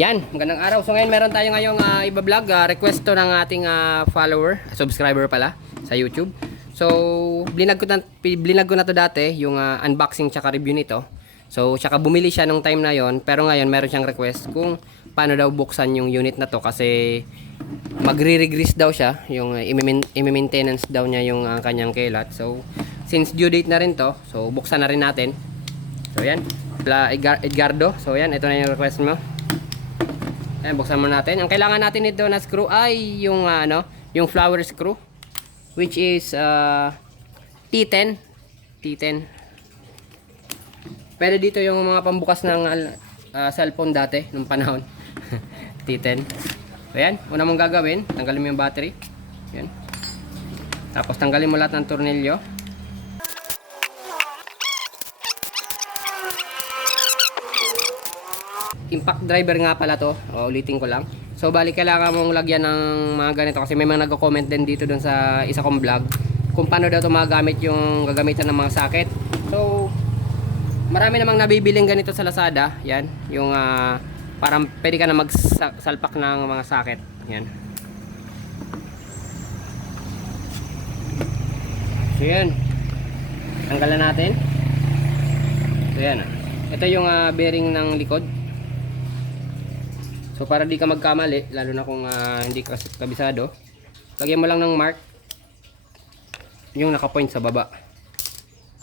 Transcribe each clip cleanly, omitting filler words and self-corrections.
Yan, magandang araw. So ngayon meron tayo ngayong iba-vlog, request to ng ating follower, subscriber pala sa YouTube. So blinag ko na to dati, yung unboxing tsaka review nito. So tsaka bumili siya nung time na yon, pero ngayon meron siyang request kung paano daw buksan yung unit na to kasi magre-regress daw siya, yung i-maintenance daw niya yung kanyang kelat. So since due date na rin to, so buksan na rin natin. So yan, Edgardo. So yan, ito na yung request mo. Ayan, buksan muna natin. Ang kailangan natin nito na screw ay yung yung flower screw, which is T10. T10. Pwede dito yung mga pambukas ng cellphone dati nung panahon. T10. So yan, una mong gagawin, tanggalin mo yung battery. Yan. Tapos tanggalin mo lahat ng tornilyo. Impact driver nga pala to. Ulitin ko lang. So bali kailangan mong lagyan ng mga ganito kasi may mga nagko-comment din dito dun sa isa kong vlog kung paano daw ito magamit yung gagamitan ng mga socket. So marami namang nabibiling ganito sa Lazada. Yan, yung parang pwede ka na magsalpak ng mga socket. Yan. So yan. Tanggalan natin. So yan. Ito yung bearing ng likod. So para di ka magkamali, lalo na kung hindi ka kabisado, lagyan mo lang ng mark yung naka-point sa baba.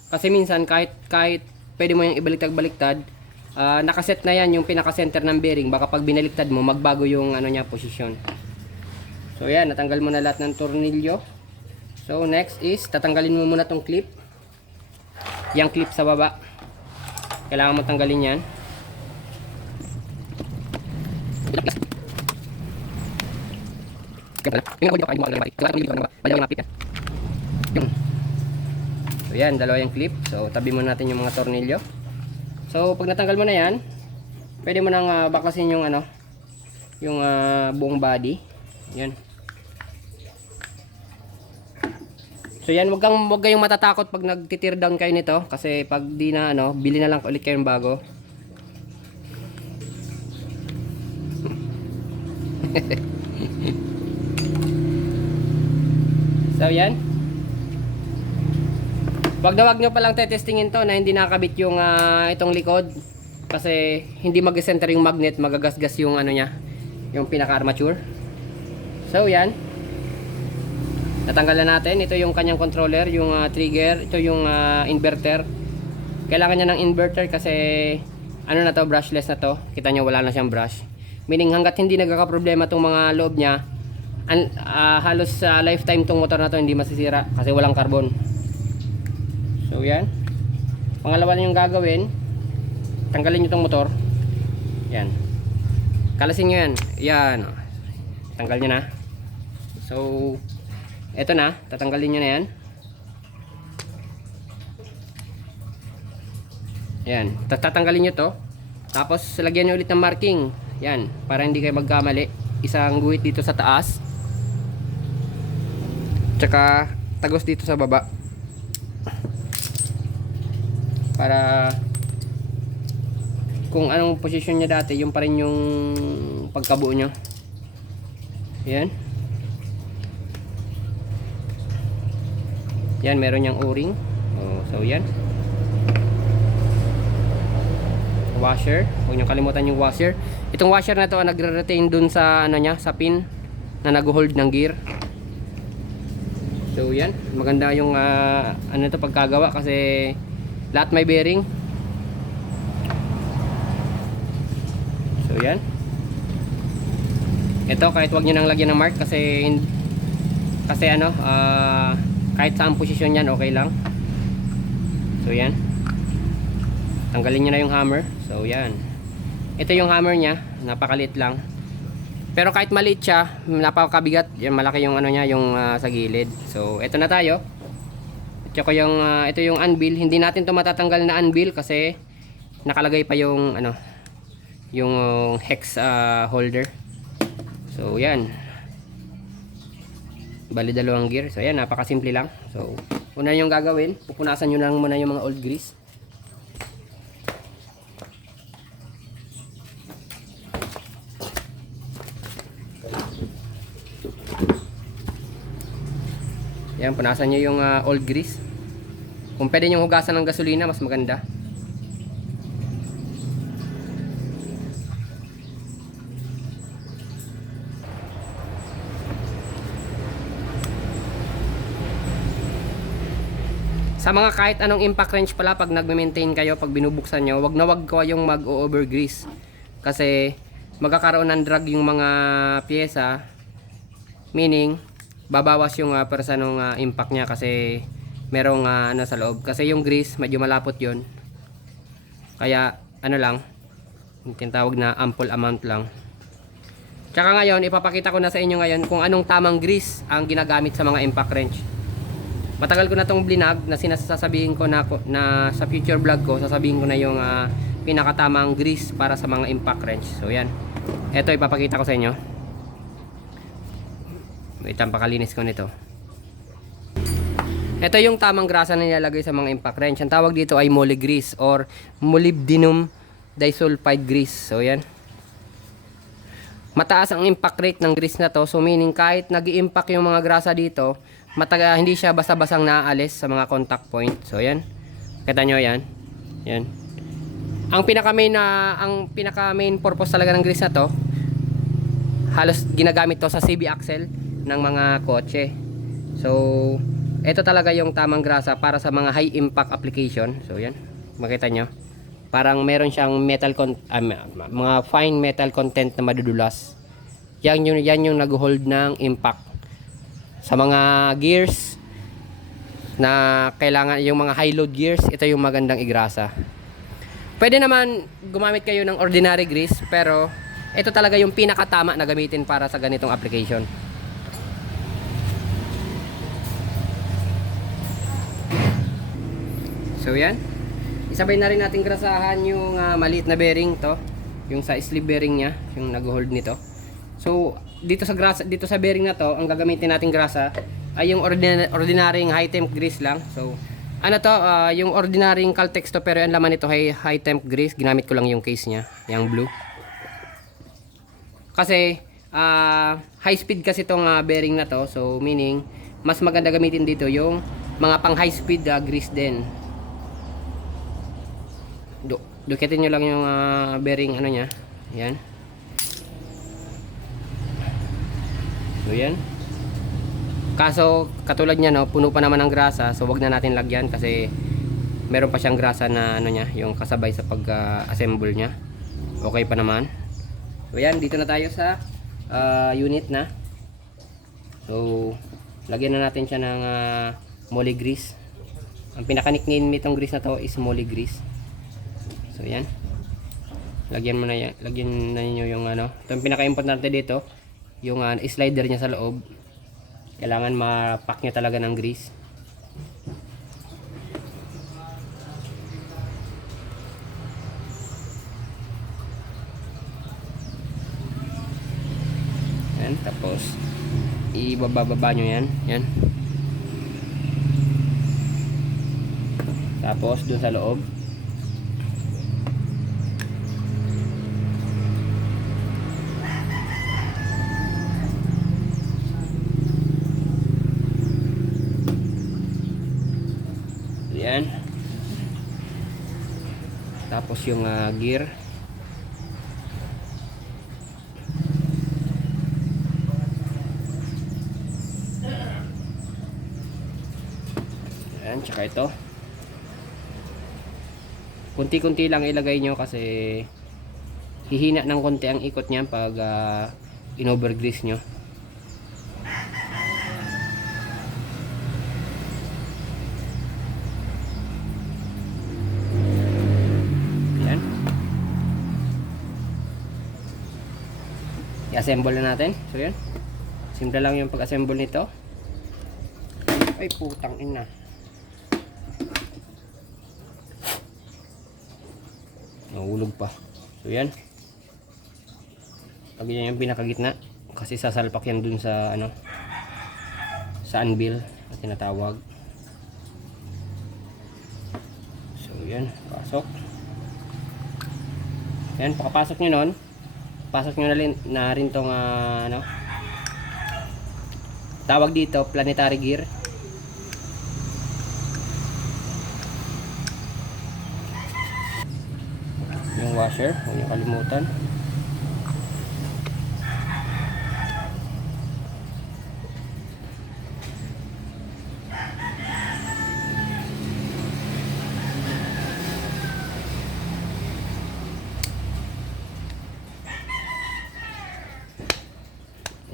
Kasi minsan kahit pwede mo yung ibaliktad-baliktad, nakaset na yan yung pinaka-center ng bearing, baka pag binaliktad mo magbago yung niya posisyon. So yan, natanggal mo na lahat ng tornilyo. So next is tatanggalin mo muna tong clip. Yang clip sa baba. Kailangan mo tanggalin yan. So yan, dalawa yung clip. So tabi mo natin yung mga tornilyo. So pag natanggal mo na yan, pwede mo nang baklasin yung yung buong body. Yan. So yan, wag kayong matatakot pag nagti-tear down kayo nito kasi pag di na bili na lang ulit kayong bago. So yan. Wag nyo palang testingin to na hindi nakakabit yung itong likod kasi hindi mag-center yung magnet, magagasgas yung niya, yung pinaka-armature. So yan. Natanggalan natin. Ito yung kanyang controller, yung trigger, ito yung inverter. Kailangan niya ng inverter kasi na to, brushless na to. Kita nyo wala na siyang brush. Meaning hanggat hindi nagkakaproblema tong mga loob niya, halos sa lifetime tong motor na to hindi masisira kasi walang carbon. So yan. Pangalawa na yung gagawin, tanggalin nyo tong motor. Yan. Kalasin nyo yan. Yan. Tanggal nyo na. So eto na, tatanggalin nyo na yan. Yan. Tatanggalin nyo to. Tapos lagyan nyo ulit ng marking. Yan, para hindi kayo magkamali. Isang guhit dito sa taas, tsaka tagos dito sa baba, para kung anong posisyon niya dati, yung pa rin yung pagkabuo nyo. Yan. Yan, meron niyang o-ring. So yan, washer. Huwag niyo kalimutan yung washer. Itong washer na to nagre-retain dun sa niya, sa pin na nag-hold ng gear. So yan, maganda yung to pagkagawa kasi lahat may bearing. So yan. Ito kahit wag niyo nang lagyan ng mark kasi kahit saan posisyon yan okay lang. So yan. Tanggalin nyo na yung hammer. So yan. Ito yung hammer niya, napakaliit lang. Pero kahit maliit siya, napakabigat. Yan, malaki yung niya, yung sa gilid. So ito na tayo. At saka yung ito yung anvil. Hindi natin to matatanggal na anvil kasi nakalagay pa yung yung hex holder. So yan. Bali dalawang gear. So yan, napakasimple lang. So una yung gagawin, pupunasan nyo lang muna yung mga old grease. Yan, punasan nyo yung old grease. Kung pwede nyo hugasan ng gasolina, mas maganda. Sa mga kahit anong impact wrench pala, pag nagme-maintain kayo, pag binubuksan nyo, wag na wag ko yung mag-over grease. Kasi magkakaroon ng drag yung mga pyesa. Meaning, babawas yung persa ng impact niya kasi merong ano sa loob. Kasi yung grease, medyo malapot yon. Kaya, ano lang, yung tinatawag na ample amount lang. Tsaka ngayon, ipapakita ko na sa inyo ngayon kung anong tamang grease ang ginagamit sa mga impact wrench. Matagal ko na tong blinag na sinasasabihin ko na sa future vlog ko, sasabihin ko na yung pinakatamang grease para sa mga impact wrench. So yan. Ito ipapakita ko sa inyo. Wait lang, pakalinis ko nito. Ito yung tamang grasa na nilalagay sa mga impact wrench. Ang tawag dito ay moly grease or molybdenum disulfide grease. So yan. Mataas ang impact rate ng grease na to. So meaning kahit nag-i-impact yung mga grasa dito, hindi siya basta-basang naaalis sa mga contact point. So yan. Kita nyo yan. Yan. Ang pinaka main purpose talaga ng grease na to, halos ginagamit to sa CB axle ng mga kotse. So ito talaga yung tamang grasa para sa mga high impact application. So yan. Makita nyo. Parang meron siyang mga fine metal content na madudulas. Yan yung nag-hold ng impact. Sa mga gears na kailangan, yung mga high load gears, ito yung magandang igrasa. Pwede naman gumamit kayo ng ordinary grease, pero ito talaga yung pinakatama na gamitin para sa ganitong application. So yan. Isabay na rin natin grasahan yung maliit na bearing to, yung sa sleeve bearing niya, yung nag-hold nito. So dito sa bearing na to, ang gagamitin nating grasa ay yung ordinaryong high temp grease lang. So ano to, yung ordinaryong Caltex to, pero ang laman nito ay high temp grease. Ginamit ko lang yung case niya, yung blue. Kasi high speed kasi tong bearing na to, so meaning mas maganda gamitin dito yung mga pang high speed grease din. Dukitin nyo lang yung bearing ano nya. Yan. So yan. Kaso katulad niya, no, puno pa naman ng grasa, so wag na natin lagyan kasi meron pa siyang grasa na ano niya, yung kasabay sa pag-assemble niya. Okay pa naman. So yan, dito na tayo sa unit na. So lagyan na natin siya ng moly grease. Ang pinaka-nickname nitong grease na to is moly grease. So yan. Lagyan na niyo yung ano. Ito yung pinaka-importante dito, yung slider niya sa loob. Kailangan ma-pack niya talaga ng grease. Yan, tapos ibababa nyo yan. Yan. Tapos dun sa loob. Yan. Tapos yung gear. Yan, tsaka ito. Kunti-kunti lang ilagay nyo kasi hihina ng konti ang ikot niya pag in-overgrease nyo. I-assemble na natin. So yan. Simple lang yung pag-assemble nito. Ay putang ina. Nahulog pa. So yan. Lagyan yung pinakagitna kasi sasalpak yan dun sa ano, sa anvil na tinatawag. So yan, pasok. Yan, pakapasok nyo nun, pasok nyo na rin tong ano, tawag dito planetary gear. washer, huwag niyo kalimutan.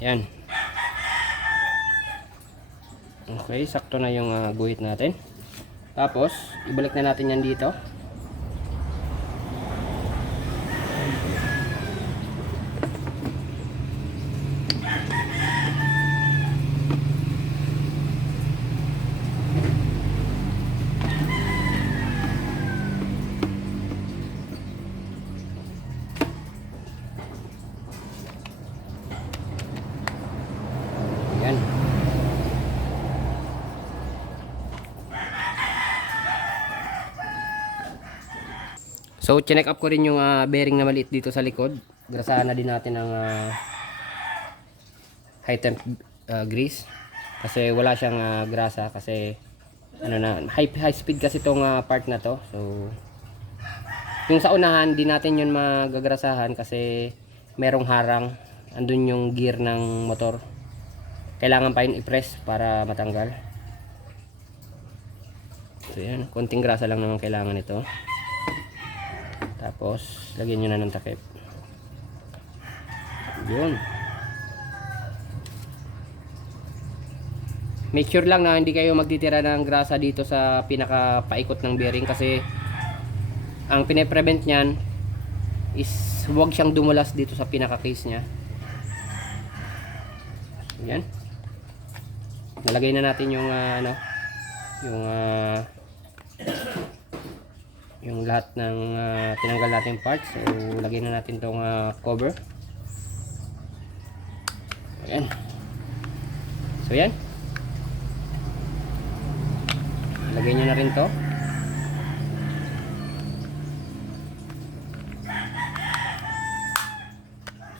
Yan. Okay, sakto na yung guhit natin. Tapos, ibalik na natin yan dito. Yan. So, chinek up ko rin yung bearing na maliit dito sa likod. Grasahan na din natin ang high temp grease. Kasi wala siyang grasa kasi ano na, high speed kasi itong part na to. So, yung sa unahan, di natin yun magagrasahan kasi merong harang. Andun yung gear ng motor. Kailangan pa yun i-press para matanggal. So, yan. Konting grasa lang naman kailangan ito. Tapos, lagyan nyo na ng takip. Yun. Make sure lang na hindi kayo magtitira ng grasa dito sa pinaka-paikot ng bearing kasi ang pine-prevent nyan is huwag siyang dumulas dito sa pinaka-case nya. Yan. Nalagay na natin yung yung lahat ng tinanggal natin parts. So lagay na natin tong cover. Ayan. So yan. Lagay nyo na rin to.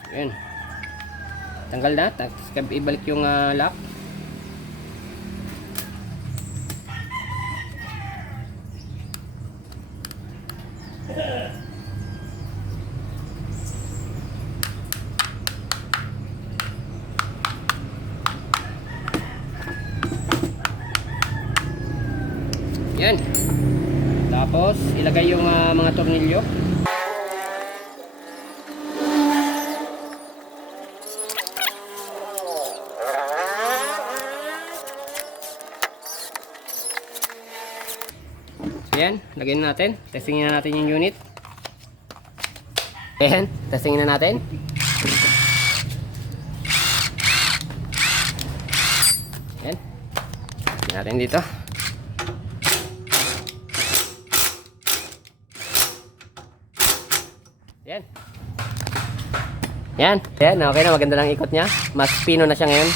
So yan. Tanggal na. Tapos ibalik yung lock. Yan. Tapos ilagay yung mga tornilyo. So yan, lagyan na natin. Testingin na natin yung unit. Ayan, testingin na natin. Ayan. Lagyan natin dito. Yan. Yan. Yan, okay na. Maganda lang ikot niya. Mas pino na siya ngayon.